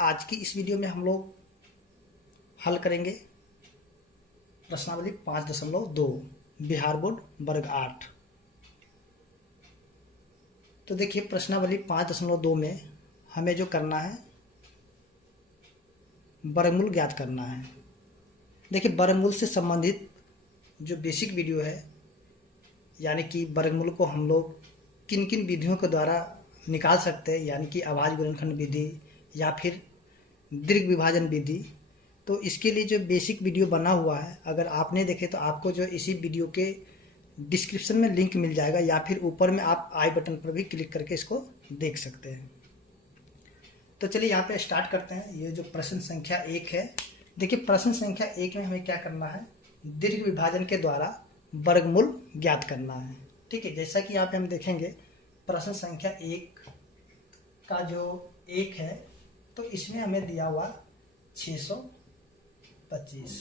आज की इस वीडियो में हम लोग हल करेंगे प्रश्नावली 5.2 बिहार बोर्ड वर्ग 8। तो देखिए प्रश्नावली 5.2 में हमें जो करना है वर्गमूल ज्ञात करना है। देखिए वर्गमूल से संबंधित जो बेसिक वीडियो है, यानी कि वर्गमूल को हम लोग किन किन विधियों के द्वारा निकाल सकते हैं, यानी कि अभाज्य गुणनखंड विधि या फिर दीर्घ विभाजन विधि, तो इसके लिए जो बेसिक वीडियो बना हुआ है, अगर आपने देखे तो आपको जो इसी वीडियो के डिस्क्रिप्शन में लिंक मिल जाएगा या फिर ऊपर में आप आई बटन पर भी क्लिक करके इसको देख सकते हैं। तो चलिए यहाँ पे स्टार्ट करते हैं। ये जो प्रश्न संख्या 1 है, देखिए प्रश्न संख्या 1 में हमें क्या करना है, दीर्घ विभाजन के द्वारा वर्गमूल ज्ञात करना है। ठीक है, जैसा कि यहाँ पे हम देखेंगे प्रश्न संख्या 1 का जो 1 है, तो इसमें हमें दिया हुआ 625।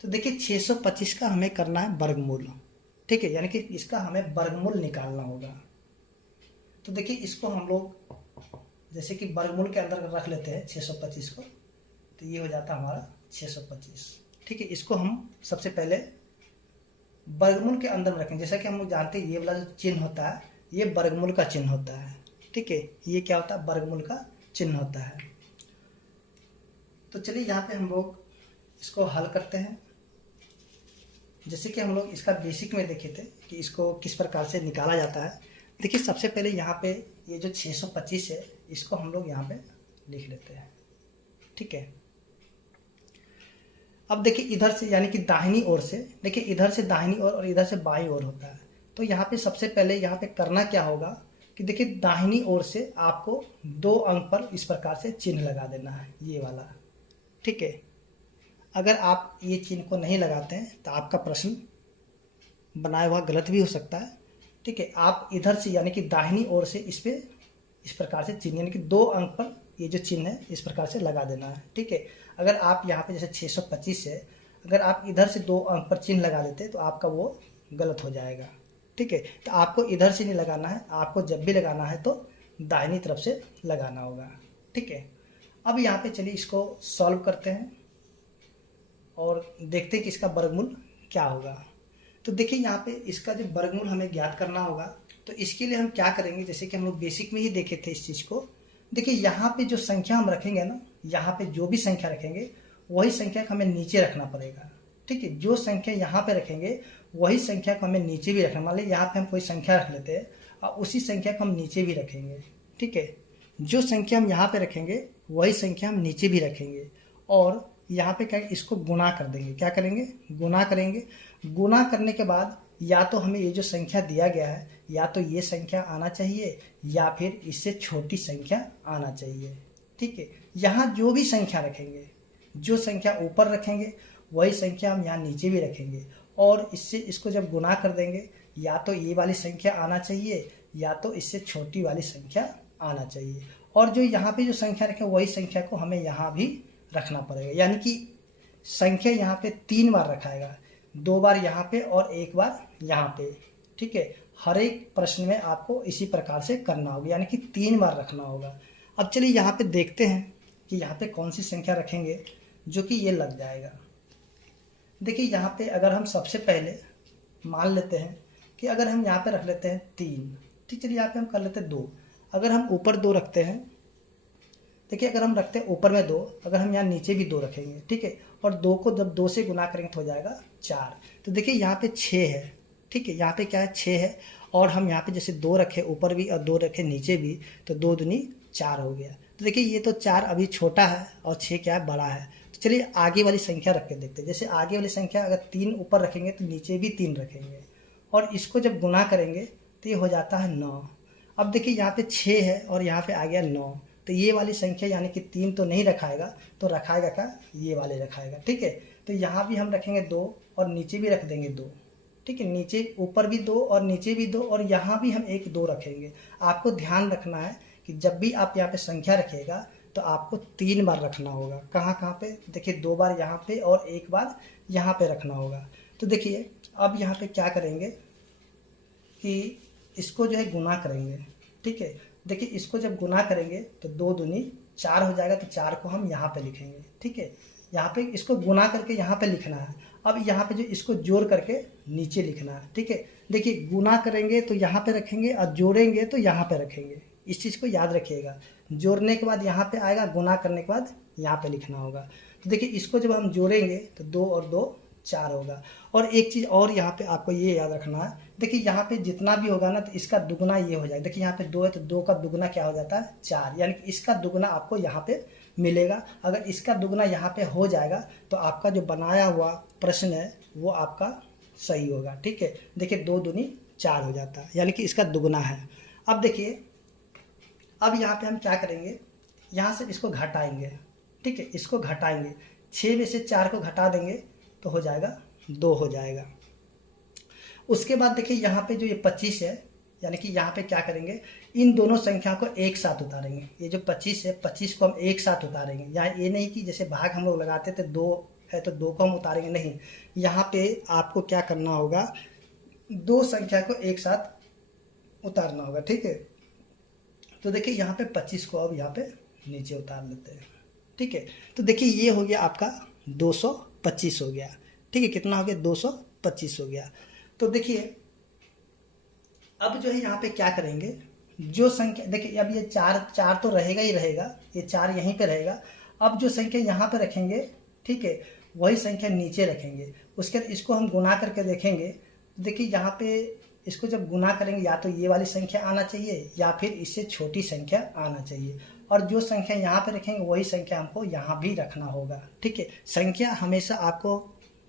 तो देखिए 625 का हमें करना है वर्गमूल। ठीक है, यानी कि इसका हमें वर्गमूल निकालना होगा। तो देखिए इसको हम लोग जैसे कि वर्गमूल के अंदर रख लेते हैं 625 को, तो ये हो जाता है हमारा 625। ठीक है, इसको हम सबसे पहले वर्गमूल के अंदर में रखें। जैसा कि हम लोग जानते हैं ये वाला जो चिन्ह होता है ये वर्गमूल का चिन्ह होता है। ठीक है, ये क्या होता है, वर्गमूल का चिन्ह होता है। तो चलिए यहाँ पे हम लोग इसको हल करते हैं। जैसे कि हम लोग इसका बेसिक में देखे थे कि इसको किस प्रकार से निकाला जाता है। देखिए सबसे पहले यहाँ पे ये जो 625 है इसको हम लोग यहाँ पे लिख लेते हैं। ठीक है, अब देखिए इधर से यानी कि दाहिनी ओर से, देखिए इधर से दाहिनी ओर और इधर से बाईं ओर होता है। तो यहाँ पे सबसे पहले यहाँ पे करना क्या होगा कि देखिए दाहिनी ओर से आपको 2 अंक पर इस प्रकार से चिन्ह लगा देना है, ये वाला। ठीक है, अगर आप ये चिन्ह को नहीं लगाते हैं तो आपका प्रश्न बनाया हुआ गलत भी हो सकता है। ठीक है, आप इधर से यानी कि दाहिनी ओर से इस पे इस प्रकार से चिन्ह यानी कि 2 अंक पर ये जो चिन्ह है इस प्रकार से लगा देना है। ठीक है, अगर आप यहाँ पे जैसे 625 है, अगर आप इधर से 2 अंक पर चिन्ह लगा देते तो आपका वो गलत हो जाएगा। ठीक है, तो आपको इधर से नहीं लगाना है, आपको जब भी लगाना है तो दाहिनी तरफ से लगाना होगा। ठीक है, अब यहाँ पे चलिए इसको सॉल्व करते हैं और देखते हैं कि इसका वर्गमूल क्या होगा। तो देखिए यहाँ पे इसका जो वर्गमूल हमें ज्ञात करना होगा, तो इसके लिए हम क्या करेंगे, जैसे कि हम लोग बेसिक में ही देखे थे इस चीज़ को। देखिए यहाँ पे जो संख्या हम रखेंगे ना, यहाँ पे जो भी संख्या रखेंगे वही संख्या को हमें नीचे रखना पड़ेगा। ठीक है, जो संख्या यहाँ पे रखेंगे वही संख्या को हमें नीचे भी रखना। मान लीजिए यहाँ पे हम कोई संख्या रख लेते हैं और उसी संख्या को हम नीचे भी रखेंगे। ठीक है, जो संख्या हम यहाँ पे रखेंगे वही संख्या हम नीचे भी रखेंगे और यहाँ पे क्या इसको गुना कर देंगे। क्या करेंगे, गुना करेंगे। गुना करने के बाद या तो हमें ये जो संख्या दिया गया है या तो ये संख्या आना चाहिए या फिर इससे छोटी संख्या आना चाहिए। ठीक है, यहाँ जो भी संख्या रखेंगे, जो संख्या ऊपर रखेंगे वही संख्या हम यहाँ नीचे भी रखेंगे और इससे इसको जब गुना कर देंगे या तो ये वाली संख्या आना चाहिए या तो इससे छोटी वाली संख्या आना चाहिए। और जो यहाँ पे जो संख्या रखें वही संख्या को हमें यहाँ भी रखना पड़ेगा, यानी कि संख्या यहाँ पे 3 बार रखाएगा, 2 बार यहाँ पे और 1 बार यहाँ पे। ठीक है, हर एक प्रश्न में आपको इसी प्रकार से करना होगा, यानी कि 3 बार रखना होगा। अब चलिए यहाँ पे देखते हैं कि यहाँ पे कौन सी संख्या रखेंगे जो कि ये लग जाएगा। देखिए यहाँ पे अगर हम सबसे पहले मान लेते हैं कि अगर हम यहाँ पे रख लेते हैं 3, ठीक, चलिए यहाँ पे हम कर लेते हैं 2। अगर हम ऊपर 2 रखते हैं, देखिए अगर हम रखते हैं ऊपर में 2, अगर हम यहाँ नीचे भी 2 रखेंगे, ठीक है, और 2 को जब 2 से गुना करेंगे तो हो जाएगा 4। तो देखिए यहाँ पे 6 है। ठीक है, यहाँ पे क्या है, 6 है और हम यहाँ पे जैसे 2 रखे ऊपर भी और 2 रखे नीचे भी, तो 2 दूनी 4 हो गया। तो देखिए ये तो 4 अभी छोटा है और 6 क्या है, बड़ा है। तो चलिए आगे वाली संख्या रख के देखते हैं। जैसे आगे वाली संख्या अगर 3 ऊपर रखेंगे तो नीचे भी 3 रखेंगे और इसको जब गुना करेंगे तो ये हो जाता है 9। अब देखिए यहाँ पे 6 है और यहाँ पे आ गया 9, तो ये वाली संख्या यानी कि 3 तो नहीं रखाएगा, तो रखाएगा क्या, ये वाले रखाएगा। ठीक है, तो यहाँ भी हम रखेंगे 2 और नीचे भी रख देंगे 2। ठीक है, नीचे ऊपर भी 2 और नीचे भी 2 और यहाँ भी हम 1 2 रखेंगे। आपको ध्यान रखना है कि जब भी आप यहाँ पे संख्या रखिएगा तो आपको 3 बार रखना होगा। कहाँ कहाँ पे, देखिए 2 बार यहाँ पे और 1 बार यहाँ पे रखना होगा। तो देखिए अब यहाँ पे क्या करेंगे कि इसको जो है गुना करेंगे। ठीक है, देखिए इसको जब गुना करेंगे तो 2 दूनी 4 हो जाएगा तो 4 को हम यहाँ पे लिखेंगे, ठीक है। यहाँ पे इसको गुना करके यहाँ पे लिखना है। अब यहाँ पे जो इसको जोड़ करके नीचे लिखना है, ठीक है। देखिए गुना करेंगे तो यहाँ पे रखेंगे और जोड़ेंगे तो यहाँ पे रखेंगे, इस चीज़ को याद रखिएगा। जोड़ने के बाद यहाँ पे आएगा, गुना करने के बाद यहाँ पे लिखना होगा। तो देखिए इसको जब हम जोड़ेंगे तो 2 और 2 4 होगा। और एक चीज़ और यहाँ पे आपको ये याद रखना है, देखिए यहाँ पे जितना भी होगा ना तो इसका दुगना ये हो जाएगा। देखिए यहाँ पे 2 है तो 2 का दुगना क्या हो जाता है 4, यानी कि इसका दुगना आपको यहाँ पे मिलेगा। अगर इसका दुगना यहाँ पे हो जाएगा तो आपका जो बनाया हुआ प्रश्न है वो आपका सही होगा, ठीक है। देखिए 2 दूनी 4 हो जाता है, यानी कि इसका दुगना है। अब देखिए अब यहाँ पे हम क्या करेंगे, यहाँ से इसको घटाएंगे, ठीक है। इसको घटाएंगे, 6 में से 4 को घटा देंगे तो हो जाएगा 2 हो जाएगा। उसके बाद देखिए यहाँ पे जो ये 25 है, यानी कि यहाँ पे क्या करेंगे, इन दोनों संख्या को एक साथ उतारेंगे। ये जो 25 है, 25 को हम एक साथ उतारेंगे। यहाँ ये नहीं कि जैसे भाग हम लोग लगाते थे 2 है तो 2 को हम उतारेंगे, नहीं। यहाँ पे आपको क्या करना होगा, 2 संख्या को एक साथ उतारना होगा, ठीक है। तो देखिए यहाँ पे 25 को अब यहाँ पे नीचे उतार लेते हैं, ठीक है। तो देखिए ये हो गया आपका 225 हो गया, ठीक है। कितना हो गया 225 हो गया। तो देखिए अब जो है यहाँ पे क्या करेंगे, जो संख्या देखिए अब ये 4 तो रहेगा ही रहेगा, ये 4 यहीं पे रहेगा। अब जो संख्या यहाँ पे रखेंगे, ठीक है, वही संख्या नीचे रखेंगे। उसके बाद इसको हम गुना करके देखेंगे। देखिए यहाँ पे इसको जब गुना करेंगे या तो ये वाली संख्या आना चाहिए या फिर इससे छोटी संख्या आना चाहिए। और जो संख्या यहाँ पे रखेंगे वही संख्या हमको यहाँ भी रखना होगा, ठीक है। संख्या हमेशा आपको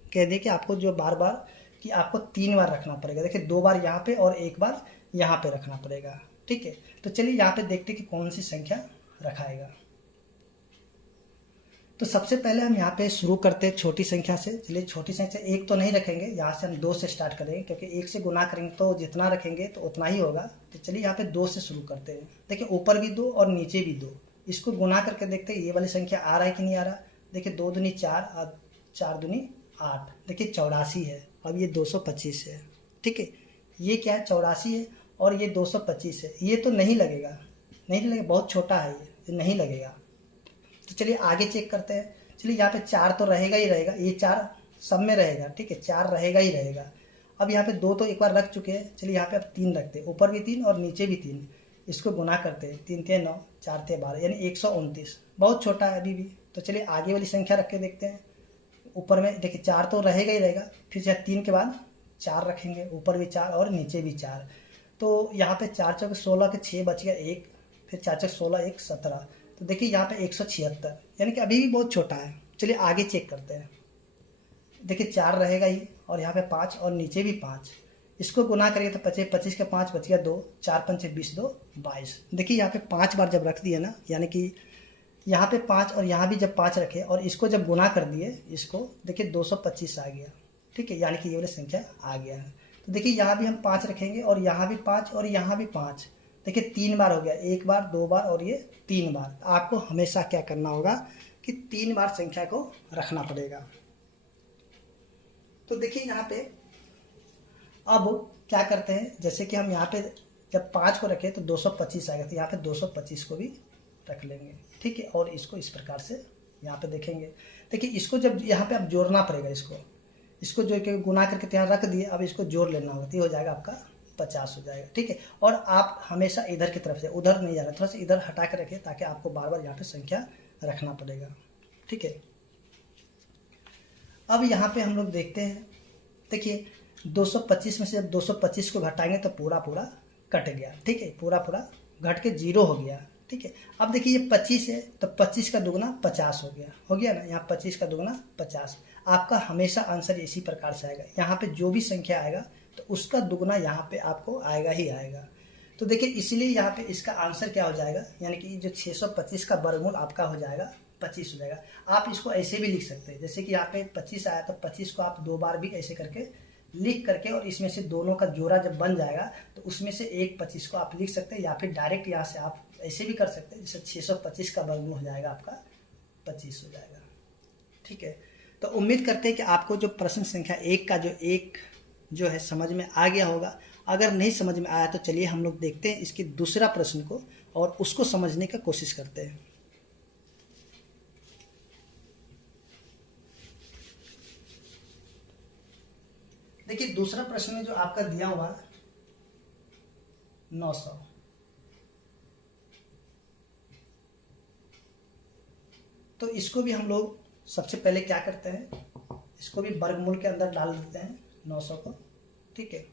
कह दे कि आपको जो बार बार कि आपको 3 बार रखना पड़ेगा। देखिए 2 बार यहाँ पे और 1 बार यहाँ पे रखना पड़ेगा, ठीक है। तो चलिए यहाँ पे देखते हैं कि कौन सी संख्या रखाएगा। तो सबसे पहले हम यहाँ पे शुरू करते हैं छोटी संख्या से। चलिए छोटी संख्या 1 तो नहीं रखेंगे, यहाँ से हम 2 से स्टार्ट करेंगे, क्योंकि 1 से गुना करेंगे तो जितना रखेंगे तो उतना ही होगा। तो चलिए यहाँ पे 2 से शुरू करते हैं। देखिए ऊपर भी 2 और नीचे भी 2, इसको गुना करके देखते हैं ये वाली संख्या आ रहा है कि नहीं आ रहा। देखिए 2 दूनी 4 और 4 दूनी 8, देखिए 84 है। अब ये 225 है, ठीक है। ये क्या है 84 है और ये 225 है। ये तो नहीं लगेगा, नहीं लगेगा, बहुत छोटा है ये नहीं लगेगा। तो चलिए आगे चेक करते हैं। चलिए यहाँ पे 4 तो रहेगा ही रहेगा, ये 4 सब में रहेगा, ठीक है, 4 रहेगा ही रहेगा। अब यहाँ पे 2 तो एक बार रख चुके हैं, चलिए यहाँ पे अब 3 रखते हैं, ऊपर भी 3 और नीचे भी 3। इसको गुना करते हैं, 3 3 9 4 3 12, यानी 129। बहुत छोटा है अभी भी। तो चलिए आगे वाली संख्या रख के देखते हैं। ऊपर में देखिए 4 तो रहेगा ही रहेगा, फिर 3 के बाद 4 रखेंगे, ऊपर भी 4 और नीचे भी 4। तो यहाँ पे 4 चौके 16 के 6 बच गया 1, फिर 4 चौके 16 1 17। तो देखिए यहाँ पे 176, यानी कि अभी भी बहुत छोटा है। चलिए आगे चेक करते हैं। देखिए 4 रहेगा ही और यहाँ पे 5 और नीचे भी 5। इसको गुना करेंगे तो 25 के 5 बच गया 2, 4 5 20 2 22। देखिए यहाँ पे 5 बार जब रख दिए ना, यानी कि यहाँ पे 5 और यहाँ भी जब 5 रखे और इसको जब गुना कर दिए, इसको देखिए 225 आ गया, ठीक है, यानी कि ये वाली संख्या आ गया है। तो देखिए यहाँ भी हम 5 रखेंगे और यहाँ भी 5 और यहाँ भी 5। देखिए 3 बार हो गया, 1 बार 2 बार और ये 3 बार। आपको हमेशा क्या करना होगा कि 3 बार संख्या को रखना पड़ेगा। तो देखिए यहाँ पे अब क्या करते हैं, जैसे कि हम यहाँ पे जब 5 को रखें तो 225 आएगा, तो यहाँ पे 225 को भी रख लेंगे, ठीक है। और इसको इस प्रकार से यहाँ पे देखेंगे। देखिए इसको जब यहाँ पे अब जोड़ना पड़ेगा, इसको जो कि गुना करके यहाँ रख दिए, अब इसको जोड़ लेना होगा, तो ये हो जाएगा आपका 50 हो जाएगा, ठीक है। और आप हमेशा इधर की तरफ से, उधर नहीं जाना, थोड़ा सा इधर हटा कर रखिए ताकि आपको बार बार यहाँ पे संख्या रखना पड़ेगा, ठीक है। अब यहाँ पे हम लोग देखते हैं। देखिए 225 में से जब 225 को घटाएंगे तो पूरा पूरा कट गया, ठीक है, पूरा पूरा घट के 0 हो गया, ठीक है। अब देखिए ये 25 है तो 25 का दुगना 50 हो गया ना। यहाँ 25 का दुगना 50। आपका हमेशा आंसर इसी प्रकार से आएगा। यहाँ पे जो भी संख्या आएगा तो उसका दुगना यहाँ पे आपको आएगा ही आएगा। तो देखिए इसलिए यहाँ पे इसका आंसर क्या हो जाएगा, यानी कि जो 625 का वर्गमूल आपका हो जाएगा 25 हो जाएगा। आप इसको ऐसे भी लिख सकते हैं, जैसे कि यहाँ पे 25 आया तो 25 को आप 2 बार भी ऐसे करके लिख करके, और इसमें से दोनों का जोड़ा जब बन जाएगा तो उसमें से एक 25 को आप लिख सकते हैं, या फिर डायरेक्ट यहाँ से आप ऐसे भी कर सकते हैं, जैसे 625 का वर्गमूल हो जाएगा आपका 25 हो जाएगा, ठीक है। तो उम्मीद करते हैं कि आपको जो प्रश्न संख्या 1 का जो है समझ में आ गया होगा। अगर नहीं समझ में आया तो चलिए हम लोग देखते हैं इसकी दूसरा प्रश्न को और उसको समझने का कोशिश करते हैं। देखिए दूसरा प्रश्न में जो आपका दिया हुआ 900, तो इसको भी हम लोग सबसे पहले क्या करते हैं, इसको भी वर्गमूल के अंदर डाल देते हैं 900 को, ठीक है।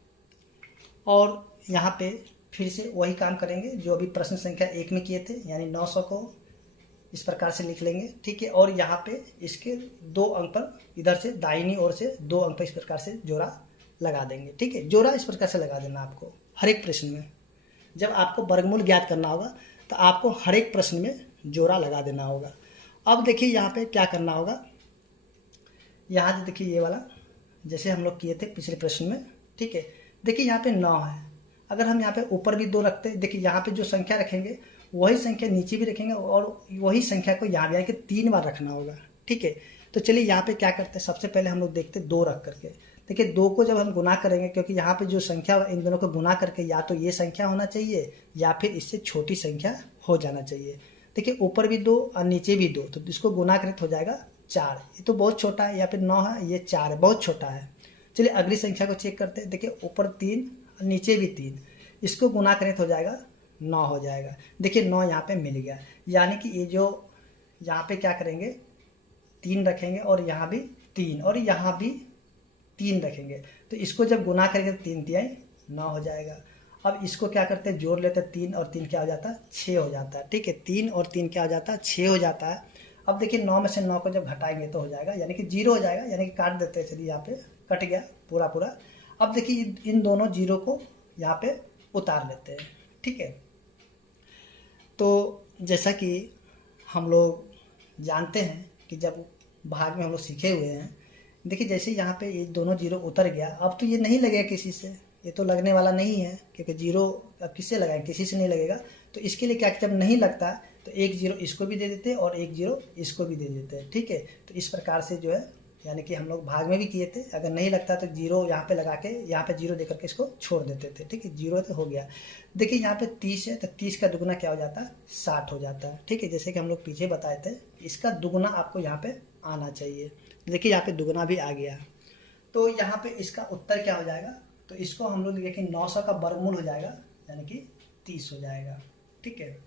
और यहाँ पे फिर से वही काम करेंगे जो अभी प्रश्न संख्या 1 में किए थे, यानी 900 को इस प्रकार से लिख लेंगे, ठीक है। और यहाँ पे इसके 2 अंक पर इधर से दाहिनी ओर से 2 अंक पर इस प्रकार से जोड़ा लगा देंगे, ठीक है। जोड़ा इस प्रकार से लगा देना आपको हर एक प्रश्न में। जब आपको वर्गमूल ज्ञात करना होगा तो आपको हर एक प्रश्न में जोड़ा लगा देना होगा। अब देखिए यहाँ पे क्या करना होगा, यहाँ देखिए ये वाला जैसे हम लोग किए थे पिछले प्रश्न में, ठीक है। देखिए यहाँ पे 9 है, अगर हम यहाँ पे ऊपर भी 2 रखते हैं, देखिए यहाँ पे जो संख्या रखेंगे वही संख्या नीचे भी रखेंगे और वही संख्या को यहाँ भी आके 3 बार रखना होगा, ठीक है। तो चलिए यहाँ पे क्या करते हैं, सबसे पहले हम लोग देखते हैं 2 रख करके। देखिए 2 को जब हम गुना करेंगे, क्योंकि यहाँ पे जो संख्या इन दोनों को गुना करके या तो ये संख्या होना चाहिए या फिर इससे छोटी संख्या हो जाना चाहिए। देखिए ऊपर भी 2 और नीचे भी 2, तो इसको गुना करें तो हो जाएगा 4। ये तो बहुत छोटा है, या फिर 9 है, ये 4 है, बहुत छोटा है। चलिए अगली संख्या को चेक करते हैं। देखिए ऊपर 3 और नीचे भी 3, इसको गुना करें तो हो जाएगा 9 हो जाएगा। देखिए 9 यहाँ पे मिल गया, यानी कि ये जो यहाँ पे क्या करेंगे 3 रखेंगे और यहाँ भी 3 और यहाँ भी 3 रखेंगे, तो इसको जब गुना करेंगे तो 3 तिहाई 9 हो जाएगा। अब इसको क्या करते हैं, जोड़ लेते हैं, 3 और 3 क्या हो जाता है, 6 हो जाता है, ठीक है। 3 और 3 क्या हो जाता है, 6 हो जाता है। अब देखिए 9 में से 9 को जब घटाएंगे तो हो जाएगा, यानी कि 0 हो जाएगा, यानी कि काट देते हैं। चलिए यहाँ पे कट गया पूरा पूरा। अब देखिए इन दोनों 0 को यहाँ पे उतार लेते हैं, ठीक है। तो जैसा कि हम लोग जानते हैं कि जब भाग में हम लोग सीखे हुए हैं, देखिए जैसे यहाँ पे ये दोनों 0 उतर गया, अब तो ये नहीं लगेगा किसी से, ये तो लगने वाला नहीं है, क्योंकि 0 अब किससे लगाएं, किसी से नहीं लगेगा। तो इसके लिए क्या, जब नहीं लगता तो 1 0 इसको भी दे देते हैं और 1 0 इसको भी दे देते हैं, ठीक है। तो इस प्रकार से जो है, यानी कि हम लोग भाग में भी किए थे, अगर नहीं लगता तो 0 यहाँ पे लगा के यहाँ पे 0 दे करके इसको छोड़ देते थे, ठीक है। 0 तो हो गया। देखिए यहाँ पे 30 है, तो 30 का दुगुना क्या हो जाता है, 60 हो जाता है, ठीक है। जैसे कि हम लोग पीछे बताए थे, इसका दुगुना आपको यहाँ पे आना चाहिए। देखिए यहाँ पे दुगुना भी आ गया, तो यहाँ पे इसका उत्तर क्या हो जाएगा, तो इसको हम लोग देखिए 900 का वर्गमूल हो जाएगा, यानी कि 30 हो जाएगा, ठीक है।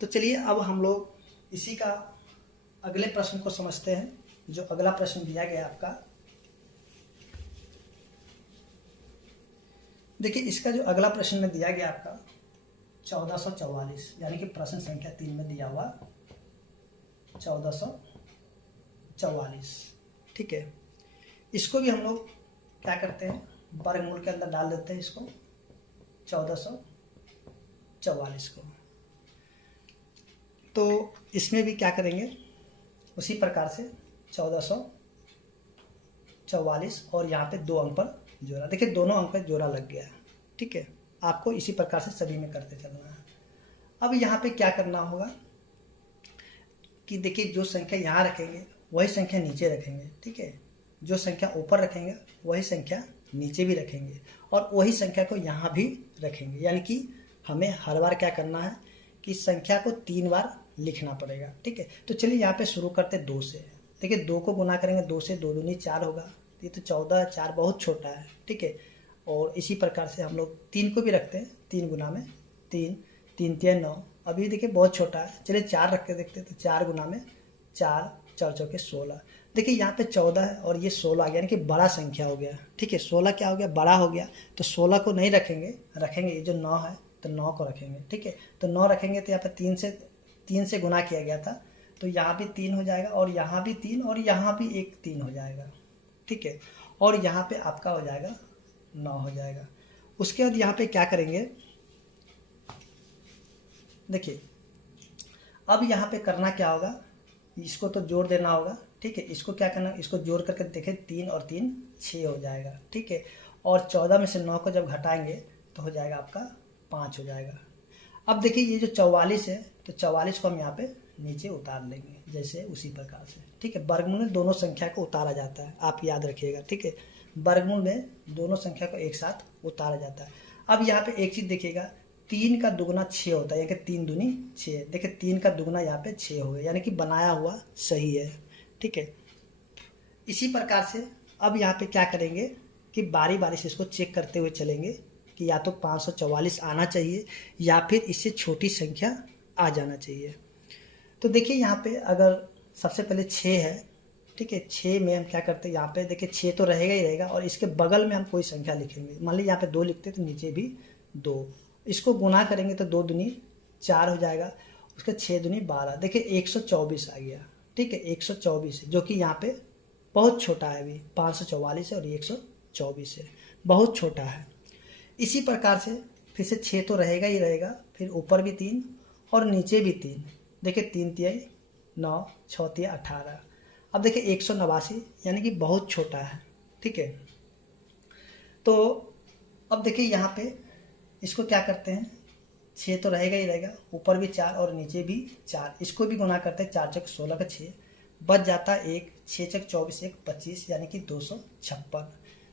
तो चलिए अब हम लोग इसी का अगले प्रश्न को समझते हैं। जो अगला प्रश्न दिया गया आपका, देखिए इसका जो अगला प्रश्न में दिया गया आपका 1444, यानी कि प्रश्न संख्या 3 में दिया हुआ 1444, ठीक है। इसको भी हम लोग क्या करते हैं, वर्गमूल के अंदर डाल देते हैं इसको 1444 को। तो इसमें भी क्या करेंगे, उसी प्रकार से 1444 और यहाँ पे 2 अंक पर जोड़ा। देखिए दोनों अंक पर जोड़ा लग गया, ठीक है। आपको इसी प्रकार से सभी में करते चलना है। अब यहाँ पे क्या करना होगा कि देखिए जो संख्या यहाँ रखेंगे वही संख्या नीचे रखेंगे, ठीक है। जो संख्या ऊपर रखेंगे वही संख्या नीचे भी रखेंगे और वही संख्या को यहाँ भी रखेंगे, यानी कि हमें हर बार क्या करना है कि संख्या को 3 बार लिखना पड़ेगा, ठीक है। तो चलिए यहाँ पे शुरू करते 2 से। देखिए 2 को गुना करेंगे 2 से, 2 दूनी 4 होगा, ये तो 14, 4 बहुत छोटा है, ठीक है। और इसी प्रकार से हम लोग 3 को भी रखते हैं, 3 गुना में 3, 3 3 9, अभी देखिए बहुत छोटा है। चलिए 4 रख के देखते हैं, तो 4 गुना में 4, 4 चौके 16। देखिए यहाँ पे 14 है और ये 16 आ गया, यानी कि बड़ा संख्या हो गया, ठीक है। 16 क्या हो गया, बड़ा हो गया। तो 16 को नहीं रखेंगे, ये जो 9 है तो 9 को रखेंगे, ठीक है। तो 9 रखेंगे तो यहाँ पे 3 से गुना किया गया था, तो यहाँ भी 3 हो जाएगा और यहाँ भी 3 और यहाँ भी एक 3 हो जाएगा, ठीक है। और यहाँ पे आपका हो जाएगा 9 हो जाएगा। उसके बाद यहाँ पे क्या करेंगे, देखिए अब यहाँ पे करना क्या होगा, इसको तो जोड़ देना होगा, ठीक है। इसको क्या करना, इसको जोड़ करके देखें, 3 और 3 6 हो जाएगा, ठीक है। और 14 में से 9 को जब घटाएंगे तो हो जाएगा आपका 5 हो जाएगा। अब देखिए ये जो 44 है, तो 44 को हम यहाँ पे नीचे उतार लेंगे, जैसे उसी प्रकार से, ठीक है। वर्गमूल में दोनों संख्या को उतारा जाता है, आप याद रखिएगा, ठीक है। वर्गमूल में दोनों संख्या को एक साथ उतारा जाता है। अब यहाँ पे एक चीज़ देखिएगा, 3 का दुगुना 6 होता है, यानी कि 3 दूनी 6। देखिए 3 का दुगुना यहाँ पे 6 हो गया, यानी कि बनाया हुआ सही है, ठीक है। इसी प्रकार से अब यहाँ पे क्या करेंगे कि बारी बारी से इसको चेक करते हुए चलेंगे कि या तो 544 आना चाहिए या फिर इससे छोटी संख्या आ जाना चाहिए। तो देखिए यहाँ पे अगर सबसे पहले 6 है, ठीक है, 6 में हम क्या करते हैं, यहाँ पे देखिए 6 तो रहेगा ही रहेगा और इसके बगल में हम कोई संख्या लिखेंगे। मान लीजिए यहाँ पे 2 लिखते हैं तो नीचे भी 2, इसको गुना करेंगे तो 2 दूनी 4 हो जाएगा, उसके 6 दूनी 12, देखिए 124 आ गया। ठीक है, 124 जो कि यहाँ पे बहुत छोटा है, अभी 544 है और ये 124 है, बहुत छोटा है। इसी प्रकार से फिर से 6 तो रहेगा ही रहेगा, फिर ऊपर भी 3 और नीचे भी 3, देखिए 3 तिहाई 9, 6 तिहाई 18। अब देखिए 189 यानी कि बहुत छोटा है। ठीक है, तो अब देखिए यहाँ पे इसको क्या करते हैं, 6 तो रहेगा ही रहेगा, ऊपर भी 4 और नीचे भी 4, इसको भी गुना करते हैं, 4 चक 16 का 6, बच जाता है 1, 6 चक 24 1 25 यानी कि 256।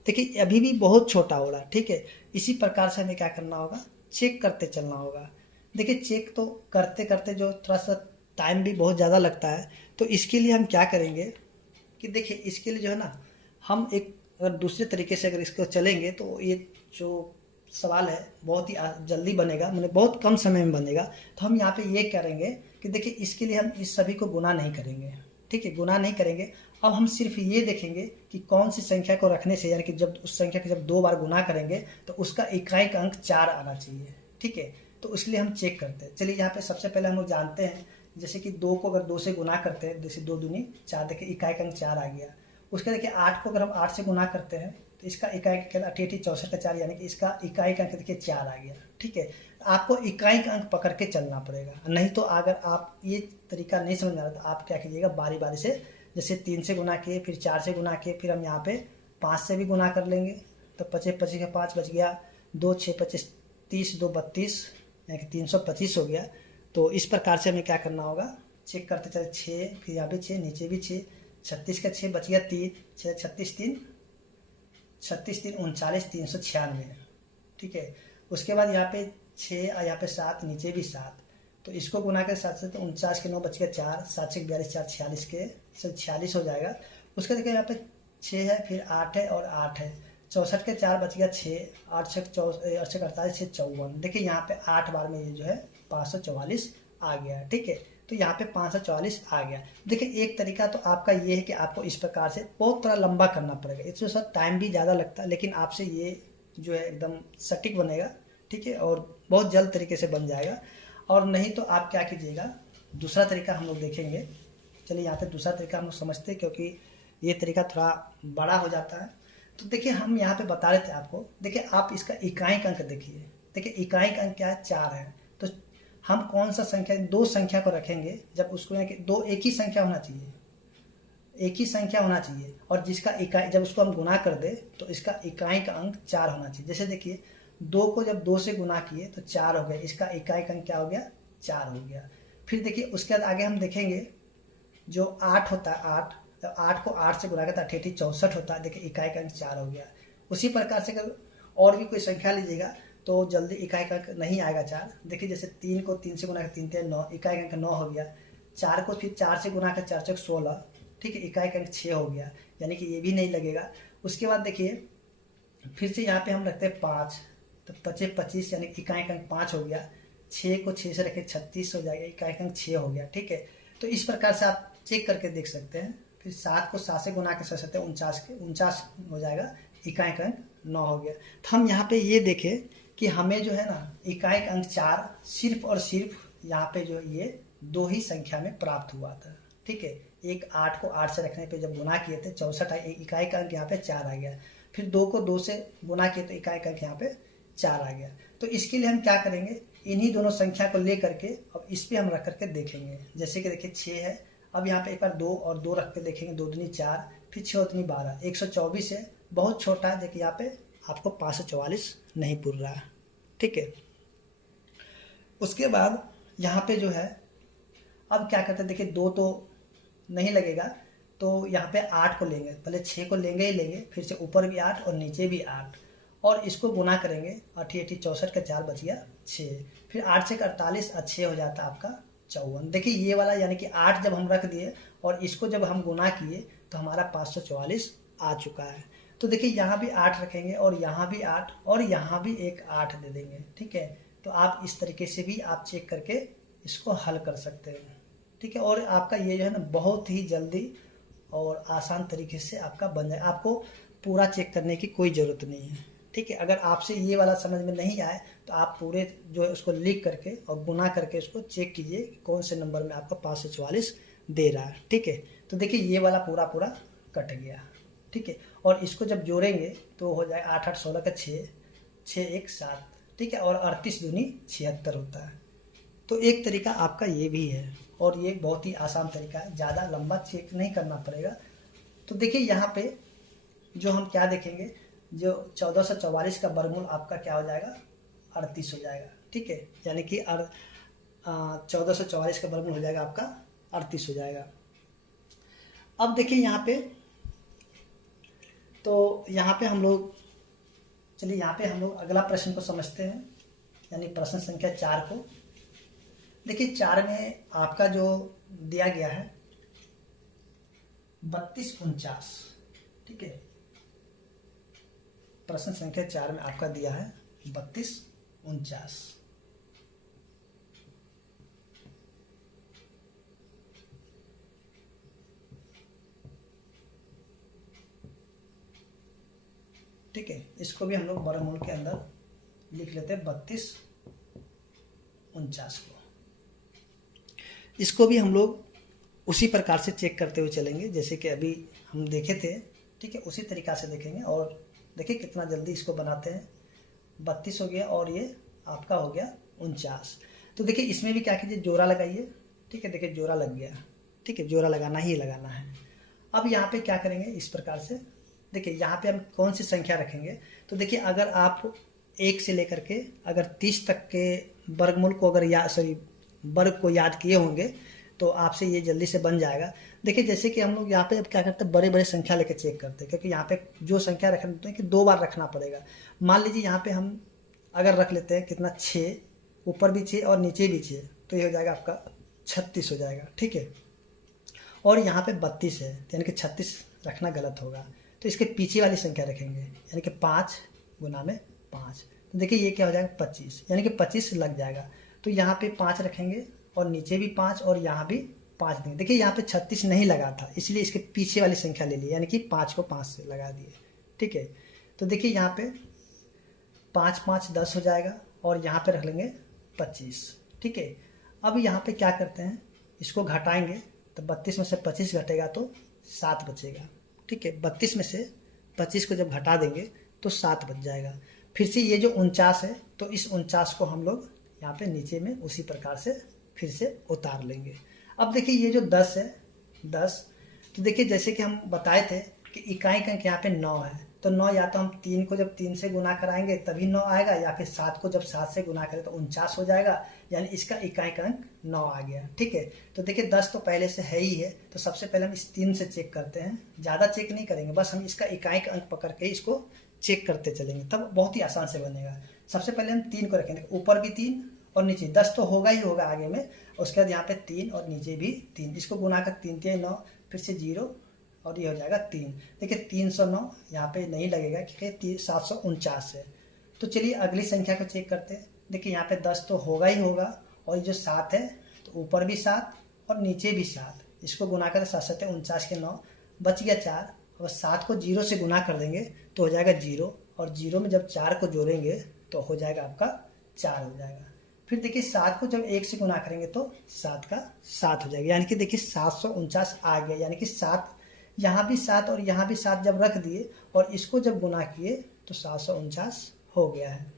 देखिए अभी भी बहुत छोटा हो रहा है। ठीक है, इसी प्रकार से हमें क्या करना होगा, चेक करते चलना होगा। देखिए चेक तो करते करते जो थोड़ा सा टाइम भी बहुत ज़्यादा लगता है, तो इसके लिए हम क्या करेंगे कि देखिए इसके लिए जो है ना, हम एक अगर दूसरे तरीके से अगर इसको चलेंगे तो ये जो सवाल है बहुत ही जल्दी बनेगा, मतलब बहुत कम समय में बनेगा। तो हम यहाँ पे ये करेंगे कि देखिए इसके लिए हम इस सभी को गुना नहीं करेंगे। ठीक है, गुना नहीं करेंगे। अब हम सिर्फ ये देखेंगे कि कौन सी संख्या को रखने से, यानी कि जब उस संख्या को जब 2 बार गुना करेंगे तो उसका इकाई का अंक 4 आना चाहिए। ठीक है, तो इसलिए हम चेक करते हैं। चलिए यहाँ पे सबसे पहले हम लोग जानते हैं, जैसे कि 2 को अगर 2 से गुना करते हैं, जैसे 2 दूनी 4, देखिए इकाई का अंक 4 आ गया। उसके देखिए 8 को अगर हम 8 से गुना करते हैं तो इसका इकाई का 88 64 का 4, यानी कि इसका इकाई का अंक देखिए 4 आ गया। ठीक है, आपको इकाई का अंक पकड़ के चलना पड़ेगा, नहीं तो अगर आप ये तरीका नहीं समझ में आ रहा तो आप क्या कीजिएगा, बारी बारी से जैसे 3 से गुना किए, फिर 4 से गुना किए, फिर हम यहाँ पे 5 से भी गुना कर लेंगे, तो 25 25 का 5 बच गया, 2 6 25 30, 2 32 यानी कि 325 हो गया। तो इस प्रकार से हमें क्या करना होगा, चेक करते चले 6, फिर यहाँ पे 6, नीचे भी 6, 36 का 6 बच गया 3, 6 36 3 36 3 39 396। ठीक है, उसके बाद यहाँ पे 6 और यहाँ पे 7, नीचे भी 7, तो इसको गुना कर 7 से तो 49 के 9 बच गया 4, 7 से 42 4 46 के 46 हो जाएगा। उसके देखिए यहाँ पे 6 है, फिर 8 है और 8 है, 64 के 4 बच गया 6, 8 से 48 से 54, देखिए यहाँ पे 8 बार में ये जो है 544 आ गया है। ठीक है, तो यहाँ पे 544 आ गया। देखिए एक तरीका तो आपका ये है कि आपको इस प्रकार से बहुत थोड़ा लंबा करना पड़ेगा, इसमें सब टाइम भी ज़्यादा लगता है, लेकिन आपसे ये जो है एकदम सटीक बनेगा। ठीक है, और बहुत जल्द तरीके से बन जाएगा। और नहीं तो आप क्या कीजिएगा, दूसरा तरीका हम लोग देखेंगे। चलिए यहाँ पे दूसरा तरीका हम लोग समझते हैं, क्योंकि ये तरीका थोड़ा बड़ा हो जाता है। तो देखिए हम यहाँ पे बता रहे थे आपको, देखिए आप इसका इकाई का अंक देखिए, देखिए इकाई का अंक क्या है, 4 है। तो हम कौन सा संख्या, 2 संख्या को रखेंगे, जब उसको दो एक ही संख्या होना चाहिए, एक ही संख्या होना चाहिए, और जिसका इकाई जब उसको हम गुना कर दे तो इसका इकाई का अंक 4 होना चाहिए। जैसे देखिए 2 को जब 2 से गुना किए तो 4 हो गया, इसका इकाई का अंक क्या हो गया, 4 हो गया। फिर देखिए उसके बाद आगे हम देखेंगे जो 8 होता है, 8, तो 8 को 8 से गुना करता है 88 64 होता है, देखिए इकाई का अंक 4 हो गया। उसी प्रकार से अगर और भी कोई संख्या लीजिएगा तो जल्दी इकाई का अंक नहीं आएगा 4। देखिए जैसे 3 को 3 से गुना कर 3 3 9, इकाई का अंक 9 हो गया। 4 को फिर 4 से गुना कर 4 6 16, ठीक है, इकाई का अंक 6 हो गया, यानी कि ये भी नहीं लगेगा। उसके बाद देखिए फिर से यहाँ पे हम रखते हैं 5, तो 25 25 यानी इकाई का अंक 5 हो गया। 6 को 6 से रखे 36 हो जाएगा, इकाई का अंक 6 हो गया। ठीक है, तो इस प्रकार से आप चेक करके देख सकते हैं। फिर 7 को 7 से गुना के कर सकते हैं, 49 हो जाएगा, इकाई का अंक 9 हो गया। तो हम यहाँ पे ये देखें कि हमें जो है ना इकाई का अंक 4 सिर्फ और सिर्फ यहाँ पे जो ये 2 ही संख्या में प्राप्त हुआ था। ठीक है, एक 8 को 8 से रखने पे जब गुना किए थे 64, इकाई का अंक यहाँ पे 4 आ गया। फिर 2 को 2 से गुना किए तो इकाई का अंक यहाँ पे 4 आ गया। तो इसके लिए हम क्या करेंगे, इन्हीं दोनों संख्या को ले करके अब इस पे हम रख करके देखेंगे। जैसे कि देखिए 6 है, अब यहाँ पे एक बार 2 और 2 रख के देखेंगे, 2 दूनी 4, फिर 6 दूनी 12, 124 है, बहुत छोटा है। देखिए यहाँ पे आपको 544 नहीं पुर रहा है। ठीक है, उसके बाद यहाँ पे जो है अब क्या करते हैं, देखिए 2 तो नहीं लगेगा, तो यहाँ पे 8 को लेंगे, पहले 6 को लेंगे ही लेंगे, फिर से ऊपर भी 8 और नीचे भी 8, और इसको गुना करेंगे, 88 64 का 4 बच गया 6, फिर 8 से 48 और 6 हो जाता है आपका 54। देखिए ये वाला यानी कि 8 जब हम रख दिए और इसको जब हम गुना किए तो हमारा 544 आ चुका है। तो देखिए यहाँ भी 8 रखेंगे और यहाँ भी 8 और यहाँ भी एक 8 दे देंगे, ठीक है। तो आप इस तरीके से भी आप चेक करके इसको हल कर सकते हैं, ठीक है। और आपका ये जो है ना बहुत ही जल्दी और आसान तरीके से आपका बन जाए, आपको पूरा चेक करने की कोई ज़रूरत नहीं है, ठीक है। अगर आपसे ये वाला समझ में नहीं आए तो आप पूरे जो है उसको लिख करके और गुना करके उसको चेक कीजिए कौन से नंबर में आपका 5 से 44 दे रहा है, ठीक है। तो देखिए ये वाला पूरा पूरा कट गया, ठीक है। और इसको जब जोड़ेंगे तो हो जाए 8 8 16 का 6 6 1 7, ठीक है। और 38 दूनी 76 होता है। तो एक तरीका आपका ये भी है और ये बहुत ही आसान तरीका है, ज़्यादा लंबा चेक नहीं करना पड़ेगा। तो देखिए यहाँ पे जो हम क्या देखेंगे, जो 1444 का वर्गमूल आपका क्या हो जाएगा, 38 हो जाएगा, ठीक है। यानी कि 1444 का वर्गमूल हो जाएगा आपका 38 हो जाएगा। अब देखिए यहाँ पे, तो यहाँ पे हम लोग, चलिए यहाँ पे हम लोग अगला प्रश्न को समझते हैं, यानी प्रश्न संख्या 4 को। देखिए 4 में आपका जो दिया गया है 32 49, ठीक है। प्रश्न संख्या 4 में आपका दिया है 32 49। ठीक है, इसको भी हम लोग वर्गमूल के अंदर लिख लेते हैं 32 49 को। इसको भी हम लोग उसी प्रकार से चेक करते हुए चलेंगे जैसे कि अभी हम देखे थे, ठीक है। उसी तरीका से देखेंगे और देखिए कितना जल्दी इसको बनाते हैं। 32 हो गया और ये आपका हो गया 49। तो देखिए इसमें भी क्या कीजिए, जोड़ा लगाइए, ठीक है। देखिए जोड़ा लग गया, ठीक है। जोड़ा लगाना ही लगाना है। अब यहाँ पे क्या करेंगे इस प्रकार से, देखिए यहाँ पे हम कौन सी संख्या रखेंगे। तो देखिए अगर आप 1 से लेकर के अगर 30 तक के वर्गमूल को अगर वर्ग को याद किए होंगे तो आपसे ये जल्दी से बन जाएगा। देखिए जैसे कि हम लोग यहाँ पे अब क्या करते हैं, बड़े बड़े संख्या लेके चेक करते हैं, क्योंकि यहाँ पे जो संख्या रखते हैं कि 2 बार रखना पड़ेगा। मान लीजिए यहाँ पे हम अगर रख लेते हैं कितना 6, ऊपर भी 6 और नीचे भी 6, तो ये हो जाएगा आपका 36 हो जाएगा, ठीक है। और यहाँ पे 32 है, यानी कि 36 रखना गलत होगा, तो इसके पीछे वाली संख्या रखेंगे, यानी कि 5 गुना में 5। तो देखिए ये क्या हो जाएगा 25, यानी कि 25 लग जाएगा। तो यहाँ पे 5 रखेंगे और नीचे भी 5 और यहाँ भी 5 देंगे। देखिए यहाँ पे 36 नहीं लगा था, इसलिए इसके पीछे वाली संख्या ले ली, यानी कि 5 को 5 से लगा दिए, ठीक है। तो देखिए यहाँ पे 5 5 10 हो जाएगा और यहाँ पे रख लेंगे 25, ठीक है। अब यहाँ पे क्या करते हैं, इसको घटाएंगे तो 32 में से 25 घटेगा तो 7 बचेगा, ठीक है। 32 में से 25 को जब घटा देंगे तो 7 बच जाएगा। फिर से ये जो 49 है, तो इस 49 को हम लोग यहाँ पे नीचे में उसी प्रकार से फिर से उतार लेंगे। अब देखिए ये जो 10 है, 10, तो देखिए जैसे कि हम बताए थे कि इकाई का अंक यहाँ पे 9 है, तो 9 या तो हम 3 को जब 3 से गुना कराएंगे तभी 9 आएगा, या फिर 7 को जब 7 से गुना करें तो 49 हो जाएगा, यानी इसका इकाई का अंक 9 आ गया, ठीक है। तो देखिए 10 तो पहले से है ही है, तो सबसे पहले हम इस 3 से चेक करते हैं, ज़्यादा चेक नहीं करेंगे, बस हम इसका इकाई का अंक पकड़ के इसको चेक करते चलेंगे, तब बहुत ही आसान से बनेगा। सबसे पहले हम 3 को रखेंगे, ऊपर भी 3 और नीचे 10 तो होगा ही होगा आगे में, उसके बाद यहाँ पे 3 और नीचे भी 3, इसको गुना कर 3 3 9, फिर से 0 और ये हो जाएगा 3। देखिए 309 यहाँ पे नहीं लगेगा क्योंकि 749 है। तो चलिए अगली संख्या को चेक करते हैं। देखिए यहाँ पे 10 तो होगा ही होगा और ये जो 7 है तो ऊपर भी 7 और नीचे भी 7, इसको गुना कर 7 7 49 के 9, बच गया 4। और 7 को 0 से गुना कर देंगे तो हो जाएगा 0, और 0 में जब 4 को जोड़ेंगे तो हो जाएगा आपका 4 हो जाएगा। फिर देखिए 7 को जब 1 से गुना करेंगे तो 7 का 7 हो जाएगा, यानी कि देखिए 749 आ गया, यानी कि 7 यहाँ भी 7 और यहाँ भी 7 जब रख दिए और इसको जब गुना किए तो 749 हो गया है।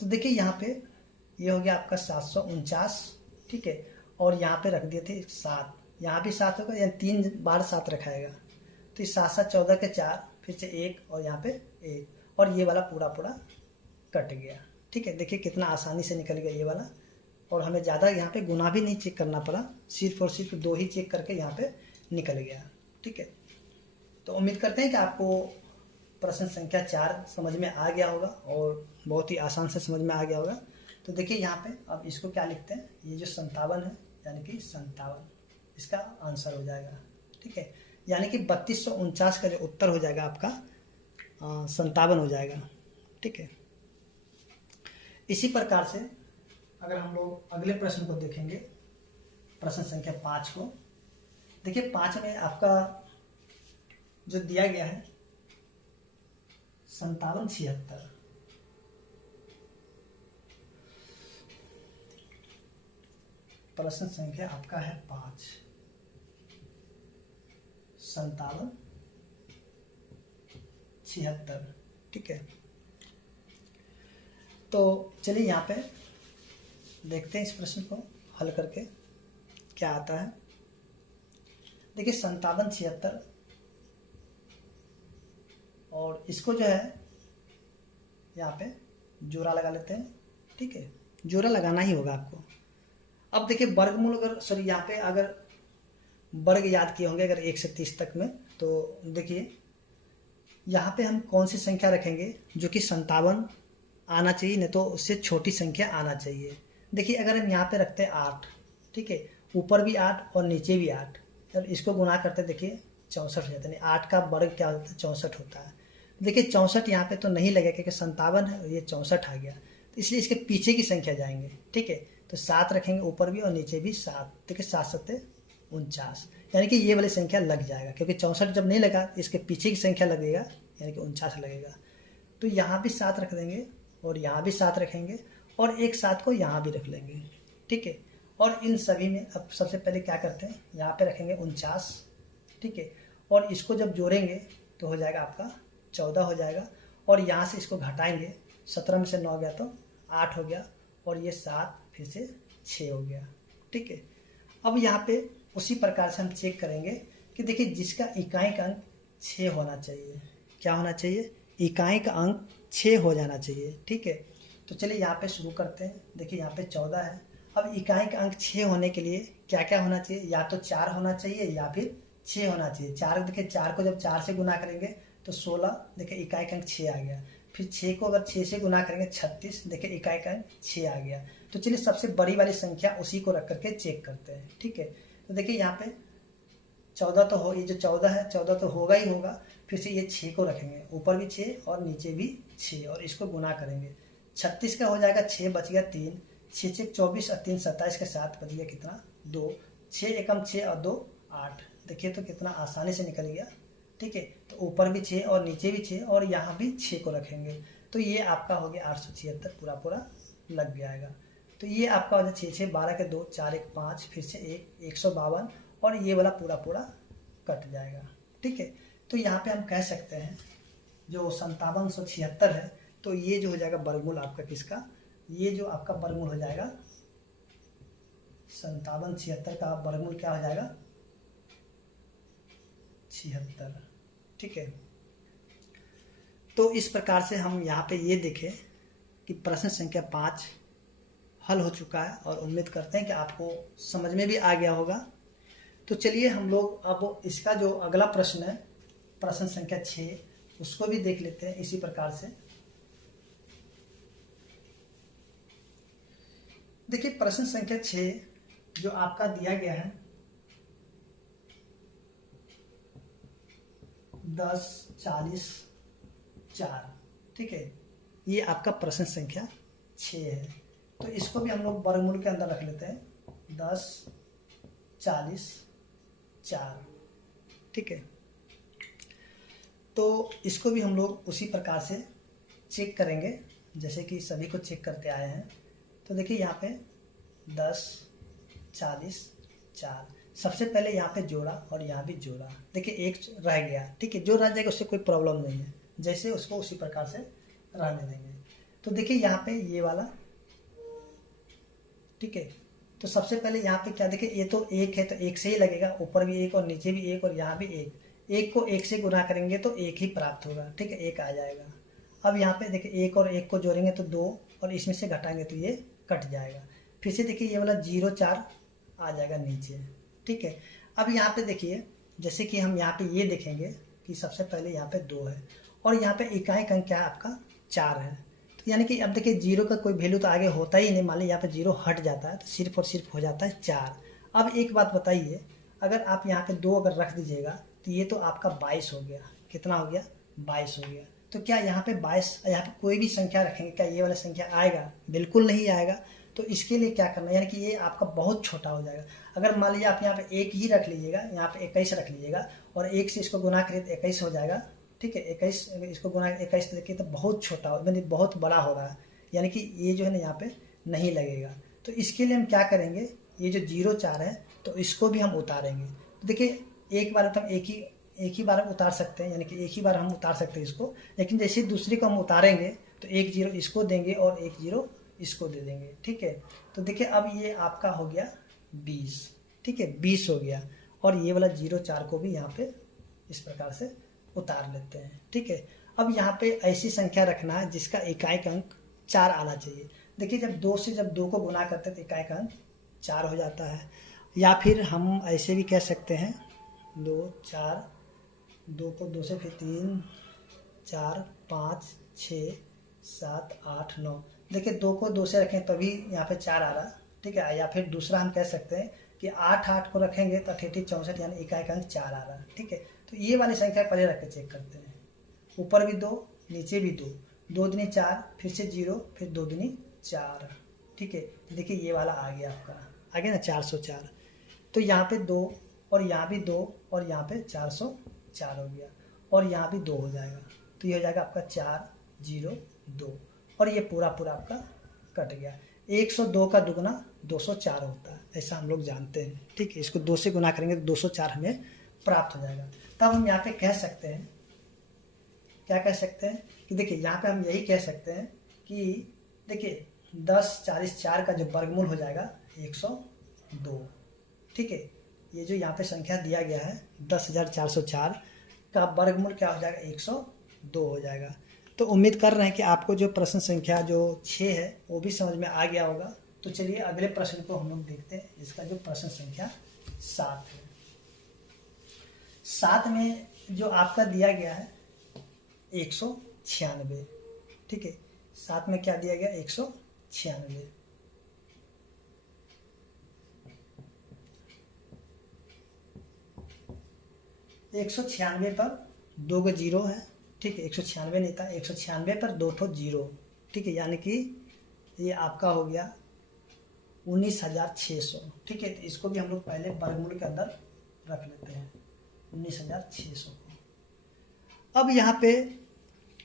तो देखिए यहाँ पे ये हो गया आपका 749, ठीक है। और यहाँ पे रख दिए थे 7, यहाँ भी 7 होगा, यानी 3 बार 7 रखाएगा, तो ये 7 7 14 के 4, फिर से 1 और यहाँ पे 1, और ये वाला पूरा पूरा कट गया, ठीक है। देखिए कितना आसानी से निकल गया ये वाला, और हमें ज़्यादा यहाँ पे गुना भी नहीं चेक करना पड़ा, सिर्फ और सिर्फ 2 ही चेक करके यहाँ पे निकल गया, ठीक है। तो उम्मीद करते हैं कि आपको प्रश्न संख्या 4 समझ में आ गया होगा और बहुत ही आसान से समझ में आ गया होगा। तो देखिए यहाँ पे अब इसको क्या लिखते हैं, ये जो 57 है, यानी कि 57 इसका आंसर हो जाएगा, ठीक है। यानी कि 3249 का जो उत्तर हो जाएगा आपका 57 हो जाएगा। ठीक है, इसी प्रकार से अगर हम लोग अगले प्रश्न को देखेंगे, प्रश्न संख्या 5 को, देखिए 5 में आपका जो दिया गया है 5776, प्रश्न संख्या आपका है 5, 5776। ठीक है, तो चलिए यहाँ पे देखते हैं इस प्रश्न को हल करके क्या आता है। देखिए 5776 और इसको जो है यहाँ पे जोड़ा लगा लेते हैं। ठीक है, जोड़ा लगाना ही होगा आपको। अब देखिए वर्गमूल, अगर सॉरी यहाँ पे अगर वर्ग याद किए होंगे अगर 1 से 30 तक में, तो देखिए यहाँ पे हम कौन सी संख्या रखेंगे जो कि 57 आना चाहिए, नहीं तो उससे छोटी संख्या आना चाहिए। देखिए अगर हम यहाँ पे रखते हैं 8, ठीक है, ऊपर भी 8 और नीचे भी 8, और इसको गुना करते देखिए 64 हो जाता है। 8 का वर्ग क्या होता है? 64 होता है। देखिए 64 यहाँ पे तो नहीं लगेगा क्योंकि 57 है और ये 64 आ गया, तो इसलिए इसके पीछे की संख्या जाएंगे। ठीक है, तो 7 रखेंगे ऊपर भी और नीचे भी 7। देखिए 7 7 49, यानी कि ये वाली संख्या लग जाएगा, क्योंकि 64 जब नहीं लगा इसके पीछे की संख्या लगेगा, यानी कि 49 लगेगा। तो यहाँ भी 7 रख देंगे और यहाँ भी 7 रखेंगे और एक 7 को यहाँ भी रख लेंगे। ठीक है, और इन सभी में अब सबसे पहले क्या करते हैं, यहाँ पे रखेंगे 49। ठीक है, और इसको जब जोड़ेंगे तो हो जाएगा आपका 14 हो जाएगा, और यहाँ से इसको घटाएंगे, 17 में से 9 गया तो 8 हो गया, और ये 7 फिर से 6 हो गया। ठीक है, अब यहाँ पे उसी प्रकार से हम चेक करेंगे कि देखिए जिसका इकाई का अंक 6 होना चाहिए, क्या होना चाहिए, इकाई का अंक 6 हो जाना चाहिए। ठीक है, तो चलिए यहाँ पे शुरू करते हैं। देखिए यहाँ पे 14 है। अब इकाई का अंक 6 होने के लिए क्या क्या होना चाहिए, या तो 4 होना चाहिए या फिर 6 होना चाहिए। 4 देखिए 4 को जब 4 से गुना करेंगे तो 16, देखिए इकाई का अंक 6 आ गया। फिर 6 को अगर 6 से गुना करेंगे 36, देखिए इकाई का अंक 6 आ गया। तो चलिए सबसे बड़ी वाली संख्या उसी को रख करके चेक करते हैं। ठीक है, तो देखिए यहाँ पे 14 तो हो, ये जो 14 है 14 तो होगा ही होगा। फिर से ये 6 को रखेंगे, ऊपर भी 6 और नीचे भी 6, और इसको गुना करेंगे। 36 का हो जाएगा 6, बच गया 3, 6 6 24 और 3 27 के साथ बच गया कितना 2, 6 एकम 6 और 2 8। देखिए तो कितना आसानी से निकल गया। ठीक है, तो ऊपर भी 6 और नीचे भी 6 और यहाँ भी 6 को रखेंगे, तो ये आपका हो गया 876 पूरा पूरा लग जाएगा। तो ये आपका हो जाए 6 6 12 के 2 4 1 5, फिर से 1 152, और ये वाला पूरा पूरा कट जाएगा। ठीक है, तो यहाँ पे हम कह सकते हैं जो 5776 है, तो ये जो हो जाएगा वर्गमूल आपका किसका, ये जो आपका वर्गमूल हो जाएगा 5776 का वर्गमूल क्या हो जाएगा 76। ठीक है, तो इस प्रकार से हम यहाँ पे ये देखें कि प्रश्न संख्या 5 हल हो चुका है, और उम्मीद करते हैं कि आपको समझ में भी आ गया होगा। तो चलिए हम लोग अब इसका जो अगला प्रश्न है, प्रश्न संख्या 6, उसको भी देख लेते हैं इसी प्रकार से। देखिए प्रश्न संख्या 6 जो आपका दिया गया है 10 40 4। ठीक है, ये आपका प्रश्न संख्या 6 है, तो इसको भी हम लोग वर्गमूल के अंदर रख लेते हैं 10 40 4। ठीक है, तो इसको भी हम लोग उसी प्रकार से चेक करेंगे जैसे कि सभी को चेक करते आए हैं। तो देखिए यहाँ पे 10 40 4, सबसे पहले यहाँ पे जोड़ा और यहाँ भी जोड़ा। देखिए एक रह गया, ठीक है, जो रह जाएगा उससे कोई प्रॉब्लम नहीं है, जैसे उसको उसी प्रकार से रहने देंगे। तो देखिए यहाँ पे ये वाला, ठीक है, तो सबसे पहले यहाँ पे क्या, देखिए ये तो 1 है तो 1 से ही लगेगा, ऊपर भी 1 और नीचे भी 1 और यहाँ भी 1। 1 को 1 से गुना करेंगे तो 1 ही प्राप्त होगा। ठीक है, 1 आ जाएगा। अब यहाँ पे देखिए 1 और 1 को जोड़ेंगे तो 2, और इसमें से घटाएंगे तो ये कट जाएगा। फिर से देखिए ये वाला 0 4 आ जाएगा नीचे। ठीक है, अब यहाँ पे देखिए जैसे कि हम यहाँ पे ये देखेंगे कि सबसे पहले यहाँ पे 2 है, और यहाँ पे इकाई का अंक क्या है आपका 4 है। तो यानी कि अब देखिए 0 का कोई वैल्यू तो आगे होता ही नहीं, मान लीजिए यहाँ पे 0 हट जाता है तो सिर्फ और सिर्फ हो जाता है 4। अब एक बात बताइए, अगर आप यहाँ पे 2 अगर रख दीजिएगा तो ये तो आपका 22 हो गया। कितना हो गया? 22 हो गया। तो क्या यहाँ पे 22, यहाँ पे कोई भी संख्या रखेंगे, क्या ये वाला संख्या आएगा? बिल्कुल नहीं आएगा। तो इसके लिए क्या करना है, यानी कि ये आपका बहुत छोटा हो जाएगा। अगर मान लीजिए आप यहाँ पे 1 ही रख लीजिएगा, यहाँ पे 21 रख लीजिएगा और 1 से इसको गुना करिए तो 21 हो जाएगा। ठीक है, 21 इसको गुना 21 देखिए तो बहुत छोटा हो, यानी बहुत बड़ा हो रहा है, यानी कि ये जो है ना यहाँ पे नहीं लगेगा। तो इसके लिए हम क्या करेंगे, ये जो 0,4 है तो इसको भी हम उतारेंगे। तो देखिए एक बार तो हम एक ही बार उतार सकते हैं, यानी कि एक ही बार हम उतार सकते हैं इसको, लेकिन जैसे दूसरी को हम उतारेंगे तो 1 0 इसको देंगे और 1 0 इसको दे देंगे। ठीक है, तो देखिए अब ये आपका हो गया 20। ठीक है, 20 हो गया। और ये वाला 0,4 को भी यहाँ पे इस प्रकार से उतार लेते हैं। ठीक है, अब यहाँ पे ऐसी संख्या रखना है जिसका इकाई अंक 4 आना चाहिए। देखिए जब 2 से जब 2 को गुना करते हैं तो इकाई अंक 4 हो जाता है। या फिर हम ऐसे भी कह सकते हैं 2 4, 2 को 2 से फिर 3 4 5 6 7 8 9। देखिए 2 को 2 से रखें तभी यहाँ पे 4 आ रहा। ठीक है, या फिर दूसरा हम कह सकते हैं कि 8 को रखेंगे तो 8 64 यानी इकाई अंक 4 आ रहा। ठीक है, तो ये वाली संख्या पहले रख के चेक करते हैं। ऊपर भी 2, नीचे भी 2, 2 दूनी 4, फिर से 0, फिर 2 दूनी 4। ठीक है, देखिए ये वाला आ गया आपका, आ गया ना 404। तो यहाँ पे 2 और यहाँ भी 2 और यहाँ पे 404 हो गया और यहाँ भी 2 हो जाएगा। तो ये हो जाएगा आपका 4 0 2 और ये पूरा आपका कट गया। 102 का दुगना 204 होता है, ऐसा हम लोग जानते हैं। ठीक है, इसको 2 से गुना करेंगे तो 204 हमें प्राप्त हो जाएगा। तब हम यहाँ पे कह सकते हैं, क्या कह सकते हैं कि देखिए यहाँ पे हम यही कह सकते हैं कि देखिए 10 40 4 का जो वर्गमूल हो जाएगा 102। ठीक है, ये जो यहाँ पे संख्या दिया गया है 10,404 का वर्गमूल क्या हो जाएगा? 102 हो जाएगा। तो उम्मीद कर रहे हैं कि आपको जो प्रश्न संख्या जो 6 है वो भी समझ में आ गया होगा। तो चलिए अगले प्रश्न को हम लोग देखते हैं, जिसका जो प्रश्न संख्या 7 है। 7 में जो आपका दिया गया है 196। ठीक है, 7 में क्या दिया गया? 196। 196 पर 2 को 0 है। ठीक है, 196 नहीं था, 196 पर 2 ठो 0। ठीक है, यानी कि ये आपका हो गया 19,600। ठीक है, तो इसको भी हम लोग पहले वर्गमूल के अंदर रख लेते हैं 19,600 को। अब यहाँ पे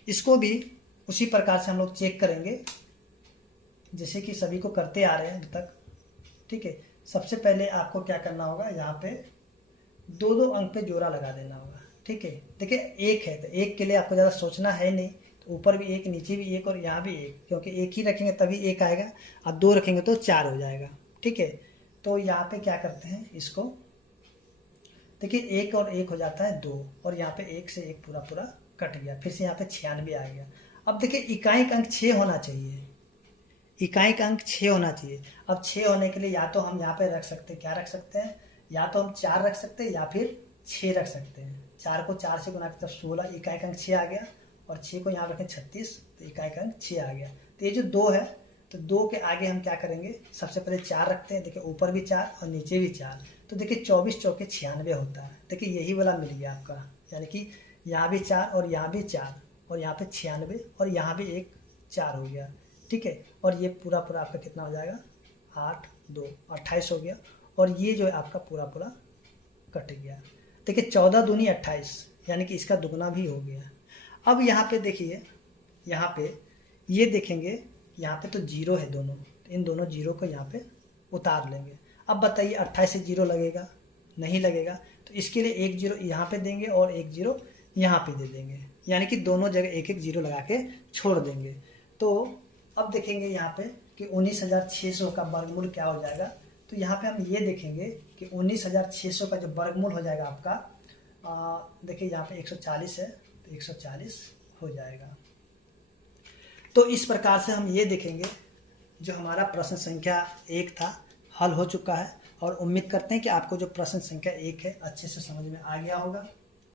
इसको भी उसी प्रकार से हम लोग चेक करेंगे जैसे कि सभी को करते आ रहे हैं अभी तक। ठीक है, सबसे पहले आपको क्या करना होगा, यहाँ पे 2 अंक पे जोड़ा लगा देना होगा। ठीक है, देखिए 1 है तो 1 के लिए आपको ज़्यादा सोचना है नहीं, तो ऊपर भी 1 नीचे भी 1 और यहाँ भी 1, क्योंकि 1 ही रखेंगे तभी 1 आएगा और 2 रखेंगे तो 4 हो जाएगा। ठीक है, तो यहाँ पे क्या करते हैं इसको, देखिए 1 और 1 हो जाता है 2 और यहाँ पे 1 से 1 पूरा कट गया, फिर से यहाँ पे 96 आ गया। अब देखिए इकाई अंक 6 होना चाहिए, इकाई का अंक 6 होना चाहिए। अब 6 होने के लिए या तो हम यहाँ पे रख सकते हैं, क्या रख सकते हैं, या तो हम 4 रख सकते हैं या फिर 6 रख सकते हैं। 4 को 4 से गुना करते 16, इकाई का अंक 6 आ गया और 6 को यहाँ रखें 36, तो इकाई का अंक 6 आ गया। तो ये जो 2 है तो 2 के आगे हम क्या करेंगे, सबसे पहले 4 रखते हैं। देखिए ऊपर भी 4 और नीचे भी 4, तो देखिए 24 चौके 96 होता है। देखिए यही वाला मिल गया आपका, यानी कि यहाँ भी 4 और यहाँ भी 4 और यहाँ पे 96 और यहाँ भी एक 4 हो गया। ठीक है, और ये पूरा आपका कितना हो जाएगा, 8 2 28 हो गया और ये जो है आपका पूरा कट गया। देखिए 14 दूनी 28, यानी कि इसका दुगना भी हो गया। अब यहाँ पे देखिए, यहाँ पे ये देखेंगे, यहाँ पे तो 0 है दोनों, तो इन दोनों 0 को यहाँ पे उतार लेंगे। अब बताइए 28 से 0 लगेगा, नहीं लगेगा, तो इसके लिए 1 0 यहाँ पे देंगे और 1 0 यहाँ पे दे देंगे, यानी कि दोनों जगह 1 1 0 लगा के छोड़ देंगे। तो अब देखेंगे यहाँ पे कि 19,600 का वर्गमूल क्या हो जाएगा। तो यहाँ पे हम ये देखेंगे कि 19,600 का जो वर्गमूल हो जाएगा आपका, देखिए यहाँ पे 140 है तो 140 हो जाएगा। तो इस प्रकार से हम ये देखेंगे जो हमारा प्रश्न संख्या 1 था हल हो चुका है और उम्मीद करते हैं कि आपको जो प्रश्न संख्या 1 है अच्छे से समझ में आ गया होगा।